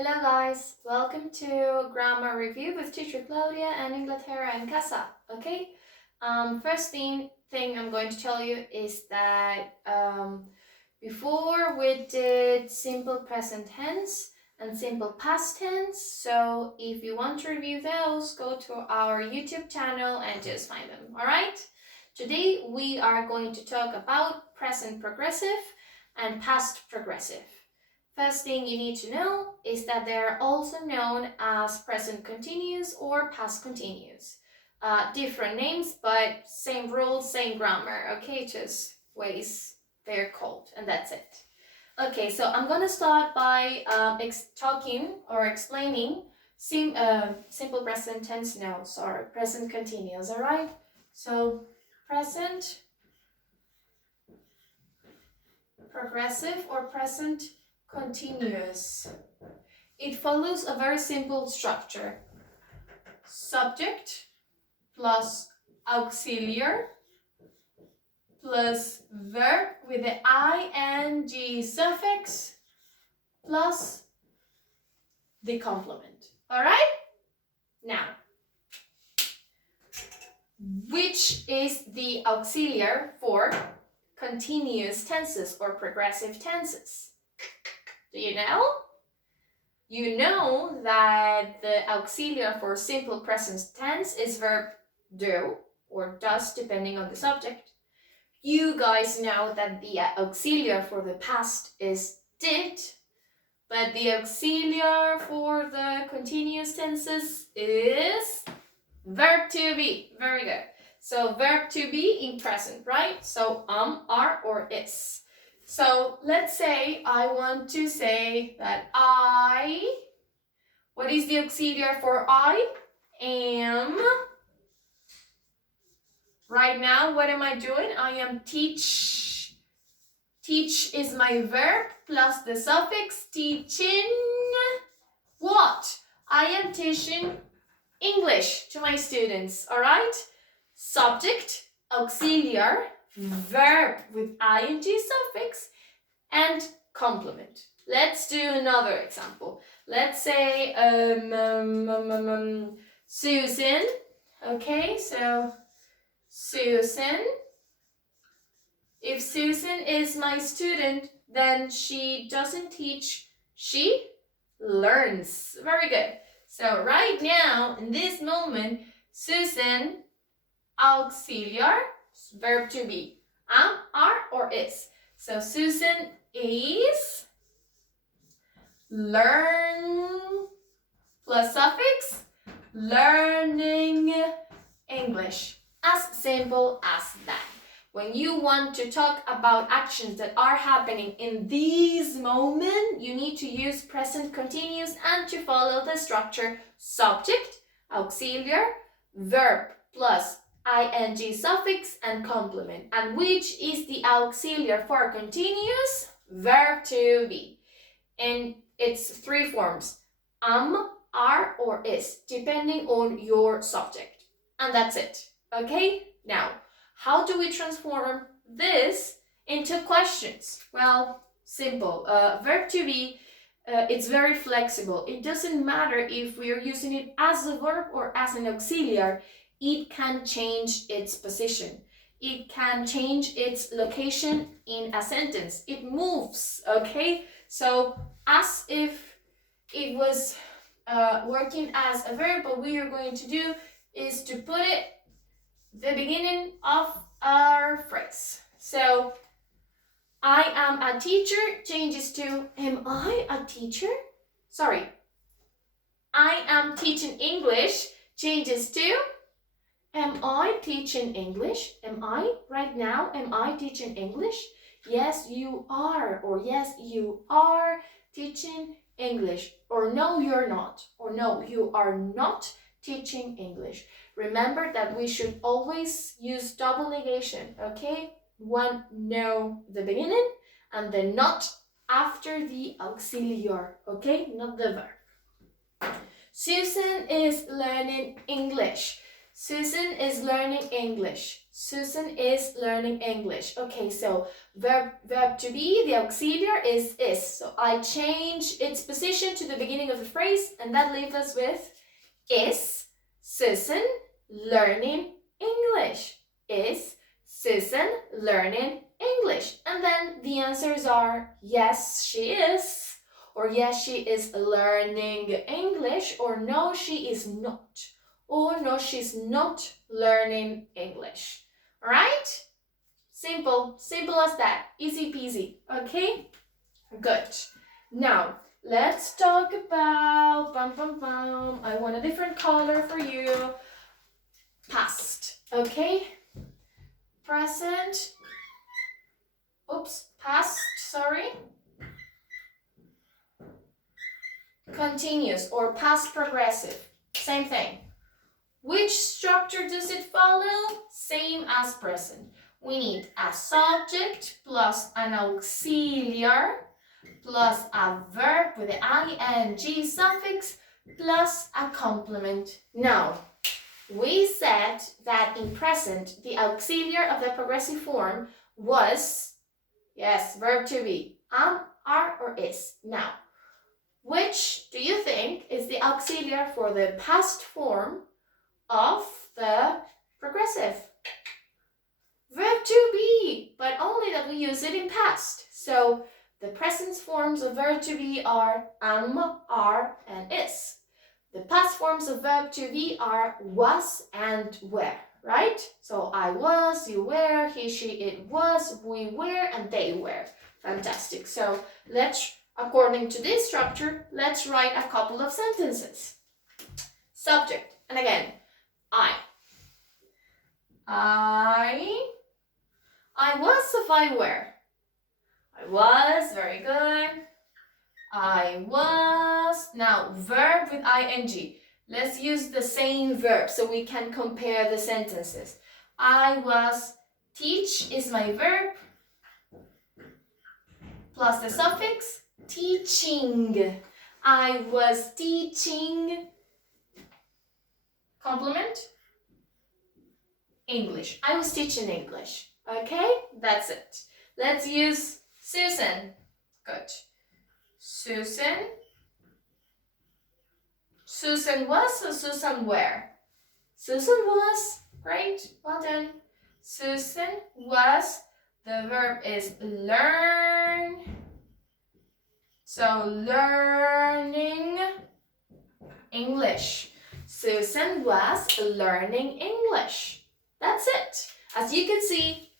Hello guys, welcome to Grammar Review with teacher Claudia and Inglaterra and Casa, okay? First thing I'm going to tell you is that before we did simple present tense and simple past tense, so if you want to review those, go to our YouTube channel and just find them, alright? Today we are going to talk about present progressive and past progressive. First thing you need to know is that they're also known as present continuous or past continuous. Different names, but same rules, same grammar, okay? Just ways they're called, and that's it. Okay, so I'm gonna start by talking or explaining simple present tense, present continuous, all right? So present progressive or present continuous. It follows a very simple structure. Subject plus auxiliary plus verb with the ing suffix plus the complement. All right? Now, which is the auxiliary for continuous tenses or progressive tenses? Do you know? You know that the auxiliary for simple present tense is verb do or does, depending on the subject. You guys know that the auxiliary for the past is did, but the auxiliary for the continuous tenses is verb to be. Very good. So verb to be in present, right? So are, or is. So let's say I want to say that what is the auxiliary for I am? Right now, what am I doing? I am teach. Teach is my verb plus the suffix teaching. What? I am teaching English to my students, all right? Subject, auxiliary, verb with ing suffix, and complement. Let's do another example. Let's say Susan. Okay, so Susan. If Susan is my student, then she doesn't teach, she learns. Very good. So right now, in this moment, Susan, auxiliary, verb to be, are, or is. So Susan is learn plus suffix, learning English. As simple as that. When you want to talk about actions that are happening in this moment, you need to use present continuous and to follow the structure subject, auxiliary, verb plus ing suffix and complement. And which is the auxiliary for continuous? Verb to be. And it's three forms: are, or is, depending on your subject. And that's it. Okay? Now, how do we transform this into questions? Well, simple. Verb to be, it's very flexible. It doesn't matter if we are using it as a verb or as an auxiliary. It can change its position. It can change its location in a sentence. It moves, okay? So as if it was working as a verb, what we are going to do is to put it the beginning of our phrase. So I am a teacher changes to am I a teacher? Sorry. I am teaching English changes to am I teaching English? Am I right now? Am I teaching English? Yes, you are, or yes, you are teaching English, or no, you're not, or no, you are not teaching English. Remember that we should always use double negation, okay? One no the beginning and the not after the auxiliary, okay? Not the verb. Susan is learning English. Susan is learning English. Susan is learning English. Okay, so verb to be, the auxiliary is. So I change its position to the beginning of the phrase, and that leaves us with is Susan learning English? Is Susan learning English? And then the answers are yes, she is, or yes, she is learning English, or no, she is not, or no, she's not learning English. All right? Simple as that. Easy peasy. Okay? Good. Now, let's talk about, I want a different color for you. Past. Okay? Present. Past, sorry. Continuous or past progressive. Same thing. Which structure does it follow? Same as present. We need a subject plus an auxiliary plus a verb with the ing suffix plus a complement. Now, we said that in present, the auxiliary of the progressive form was, yes, verb to be, are, or is. Now, which do you think is the auxiliary for the past form of the progressive? Verb to be, but only that we use it in past. So the present forms of verb to be are are, and is. The past forms of verb to be are was and were, right? So I was, you were, he, she, it was, we were, and they were. Fantastic. So let's, according to this structure, let's write a couple of sentences. Subject, and again, I was if I were. I was, very good. I was. Now, verb with ing. Let's use the same verb so we can compare the sentences. I was, teach is my verb, plus the suffix, teaching. I was teaching, complement, English. I was teaching English. Okay, that's it. Let's use Susan. Good. Susan. Susan was or Susan were? Susan was. Great. Well done. Susan was. The verb is learn. So learning English. Susan was learning English. That's it. As you can see,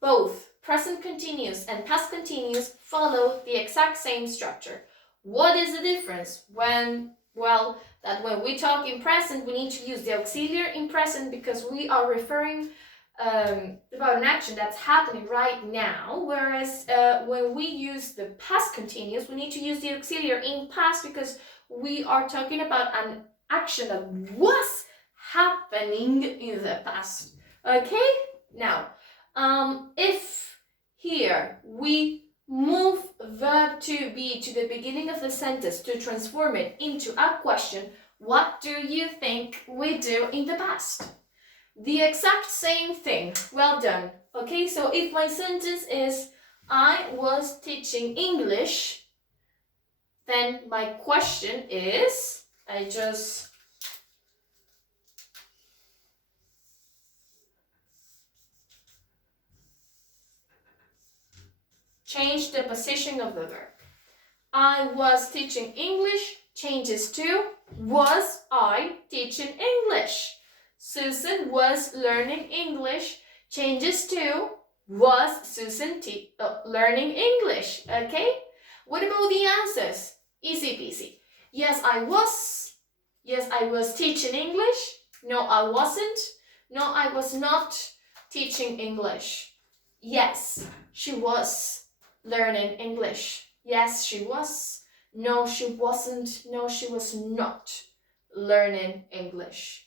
both present continuous and past continuous follow the exact same structure. What is the difference? When we talk in present, we need to use the auxiliary in present because we are referring about an action that's happening right now, whereas when we use the past continuous, we need to use the auxiliary in past because we are talking about an action that was happening in the past. Okay? Now, if here we move verb to be to the beginning of the sentence to transform it into a question, what do you think we do in the past? The exact same thing. Well done. Okay, so if my sentence is I was teaching English, then my question is, I just change the position of the verb. I was teaching English changes to was I teaching English. Susan was learning English changes to was Susan learning English. Okay? What about the answers? Easy peasy. Yes, I was. Yes, I was teaching English. No, I wasn't. No, I was not teaching English. Yes, she was learning English. Yes, she was. No, she wasn't. No, she was not learning English.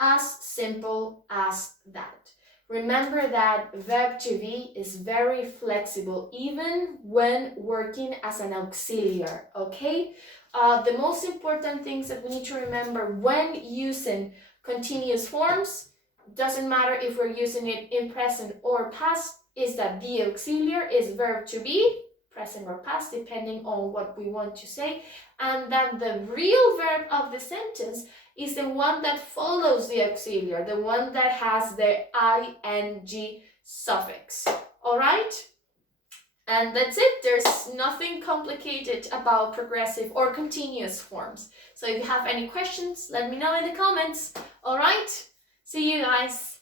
As simple as that. Remember that verb to be is very flexible even when working as an auxiliary, okay? The most important things that we need to remember when using continuous forms, doesn't matter if we're using it in present or past, is that the auxiliary is verb to be, present or past, depending on what we want to say, and then the real verb of the sentence is the one that follows the auxiliary, the one that has the ing suffix. All right? And that's it. There's nothing complicated about progressive or continuous forms. So if you have any questions, let me know in the comments. All right? See you guys.